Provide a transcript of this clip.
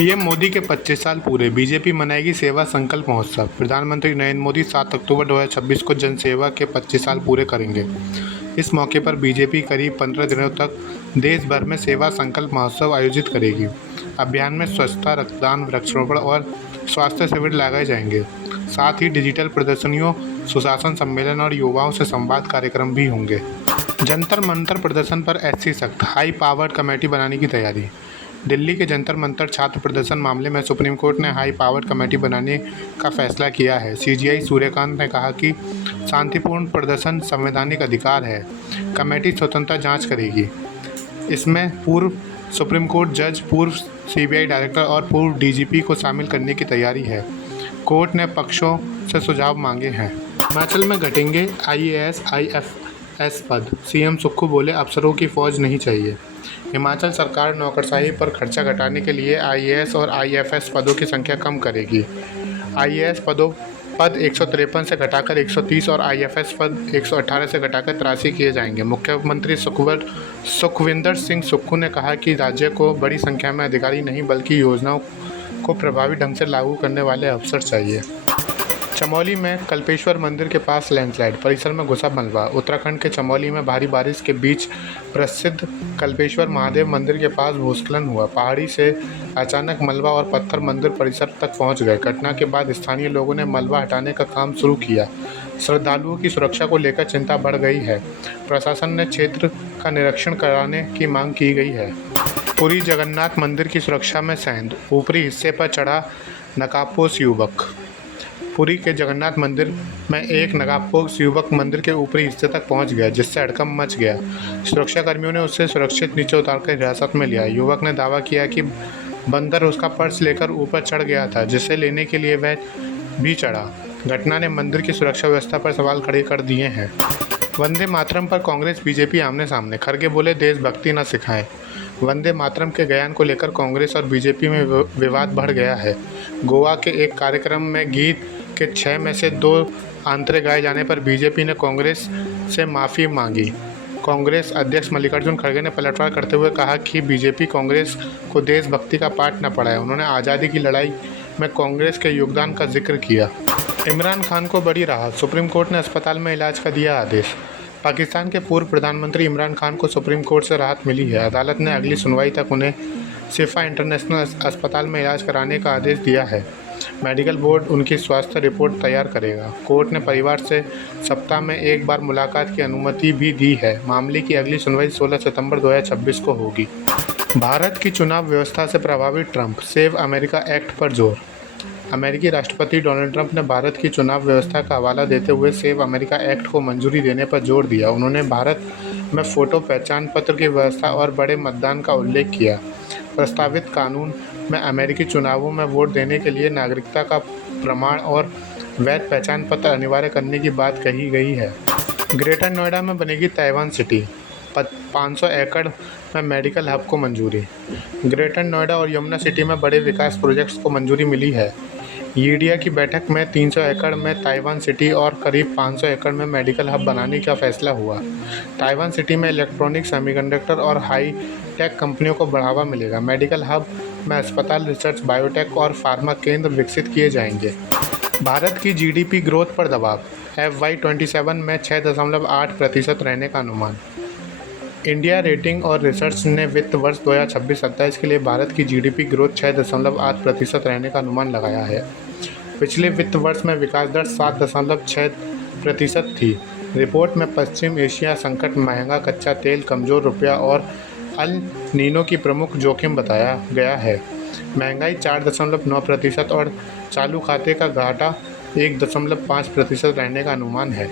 PM Modi के 25 साल पूरे, बीजेपी मनाएगी सेवा संकल्प महोत्सव। प्रधानमंत्री नरेंद्र मोदी 7 अक्टूबर 2026 को जनसेवा के 25 साल पूरे करेंगे। इस मौके पर बीजेपी करीब 15 दिनों तक देश भर में सेवा संकल्प महोत्सव आयोजित करेगी। अभियान में स्वच्छता, रक्तदान, वृक्षारोपण और स्वास्थ्य शिविर लगाए जाएंगे। साथ ही डिजिटल प्रदर्शनियों, सुशासन सम्मेलन और युवाओं से संवाद कार्यक्रम भी होंगे। जंतर मंतर प्रदर्शन पर एससी सख्त, हाई पावर्ड कमेटी बनाने की तैयारी। दिल्ली के जंतर मंतर छात्र प्रदर्शन मामले में सुप्रीम कोर्ट ने हाई पावर्ड कमेटी बनाने का फैसला किया है। सीजेआई सूर्यकांत ने कहा कि शांतिपूर्ण प्रदर्शन संवैधानिक अधिकार है। कमेटी स्वतंत्र जांच करेगी। इसमें पूर्व सुप्रीम कोर्ट जज, पूर्व सीबीआई डायरेक्टर और पूर्व डीजीपी को शामिल करने की तैयारी है। कोर्ट ने पक्षों से सुझाव मांगे हैं। हिमाचल में घटेंगे आईएएस आईएफएस पद, सीएम सुक्खू बोले अफसरों की फौज नहीं चाहिए। हिमाचल सरकार नौकरशाही पर खर्चा घटाने के लिए आईएएस और आईएफएस पदों की संख्या कम करेगी। आईएएस पद 153 से घटाकर 130 और आईएफएस पद 118 से घटाकर 83 किए जाएंगे। मुख्यमंत्री सुखविंदर सिंह सुक्खू ने कहा कि राज्य को बड़ी संख्या में अधिकारी नहीं बल्कि योजनाओं को प्रभावी ढंग से लागू करने वाले अफसर चाहिए। चमोली में कल्पेश्वर मंदिर के पास लैंडस्लाइड, परिसर में घुसा मलबा। उत्तराखंड के चमोली में भारी बारिश के बीच प्रसिद्ध कल्पेश्वर महादेव मंदिर के पास भूस्खलन हुआ। पहाड़ी से अचानक मलबा और पत्थर मंदिर परिसर तक पहुंच गए। घटना के बाद स्थानीय लोगों ने मलबा हटाने का काम शुरू किया। श्रद्धालुओं की सुरक्षा को लेकर चिंता बढ़ गई है। प्रशासन ने क्षेत्र का निरीक्षण कराने की मांग की गई है। पुरी जगन्नाथ मंदिर की सुरक्षा में सेंध, ऊपरी हिस्से पर चढ़ा नकाबपोश युवक। पुरी के जगन्नाथ मंदिर में एक नकाबपोश युवक मंदिर के ऊपरी हिस्से तक पहुंच गया, जिससे हड़कंप मच गया। सुरक्षा कर्मियों ने उसे सुरक्षित नीचे उतारकर हिरासत में लिया। युवक ने दावा किया कि बंदर उसका पर्स लेकर ऊपर चढ़ गया था, जिसे लेने के लिए वह भी चढ़ा। घटना ने मंदिर की सुरक्षा व्यवस्था पर सवाल खड़े कर दिए हैं। वंदे मातरम पर कांग्रेस बीजेपी आमने सामने, खड़गे बोले देशभक्ति न सिखाएं। वंदे मातरम के गायन को लेकर कांग्रेस और बीजेपी में विवाद बढ़ गया है। गोवा के एक कार्यक्रम में गीत के 6 में से 2 अंतरे गाए जाने पर बीजेपी ने कांग्रेस से माफ़ी मांगी। कांग्रेस अध्यक्ष मल्लिकार्जुन खड़गे ने पलटवार करते हुए कहा कि बीजेपी कांग्रेस को देशभक्ति का पाठ न पढ़ाए। उन्होंने आज़ादी की लड़ाई में कांग्रेस के योगदान का जिक्र किया। इमरान खान को बड़ी राहत, सुप्रीम कोर्ट ने अस्पताल में इलाज का दिया आदेश। पाकिस्तान के पूर्व प्रधानमंत्री इमरान खान को सुप्रीम कोर्ट से राहत मिली है। अदालत ने अगली सुनवाई तक उन्हें शिफा इंटरनेशनल अस्पताल में इलाज कराने का आदेश दिया है। मेडिकल बोर्ड उनकी स्वास्थ्य रिपोर्ट तैयार करेगा। कोर्ट ने परिवार से सप्ताह में एक बार मुलाकात की अनुमति भी दी है। मामले की अगली सुनवाई 16 सितंबर 2026 को होगी। भारत की चुनाव व्यवस्था से प्रभावित ट्रंप, सेव अमेरिका एक्ट पर जोर। अमेरिकी राष्ट्रपति डोनाल्ड ट्रंप ने भारत की चुनाव व्यवस्था का हवाला देते हुए सेव अमेरिका एक्ट को मंजूरी देने पर जोर दिया। उन्होंने भारत में फ़ोटो पहचान पत्र की व्यवस्था और बड़े मतदान का उल्लेख किया। प्रस्तावित कानून में अमेरिकी चुनावों में वोट देने के लिए नागरिकता का प्रमाण और वैध पहचान पत्र अनिवार्य करने की बात कही गई है। ग्रेटर नोएडा में बनेगी ताइवान सिटी, 500 एकड़ में मेडिकल हब को मंजूरी। ग्रेटर नोएडा और यमुना सिटी में बड़े विकास प्रोजेक्ट्स को मंजूरी मिली है। ईडिया की बैठक में 300 एकड़ में ताइवान सिटी और करीब 500 एकड़ में मेडिकल हब बनाने का फैसला हुआ। ताइवान सिटी में इलेक्ट्रॉनिक, सेमीकंडक्टर और हाई टेक कंपनियों को बढ़ावा मिलेगा। मेडिकल हब में अस्पताल, रिसर्च, बायोटेक और फार्मा केंद्र विकसित किए जाएंगे। भारत की जीडीपी ग्रोथ पर दबाव, FY27 में 6.8% रहने का अनुमान। इंडिया रेटिंग और रिसर्च ने वित्त वर्ष 2026-27 के लिए भारत की जीडीपी ग्रोथ 6.8% रहने का अनुमान लगाया है। पिछले वित्त वर्ष में विकास दर 7.6% थी। रिपोर्ट में पश्चिम एशिया संकट, महंगा कच्चा तेल, कमज़ोर रुपया और अल नीनो की प्रमुख जोखिम बताया गया है। महंगाई 4.9% और चालू खाते का घाटा 1.5% रहने का अनुमान है।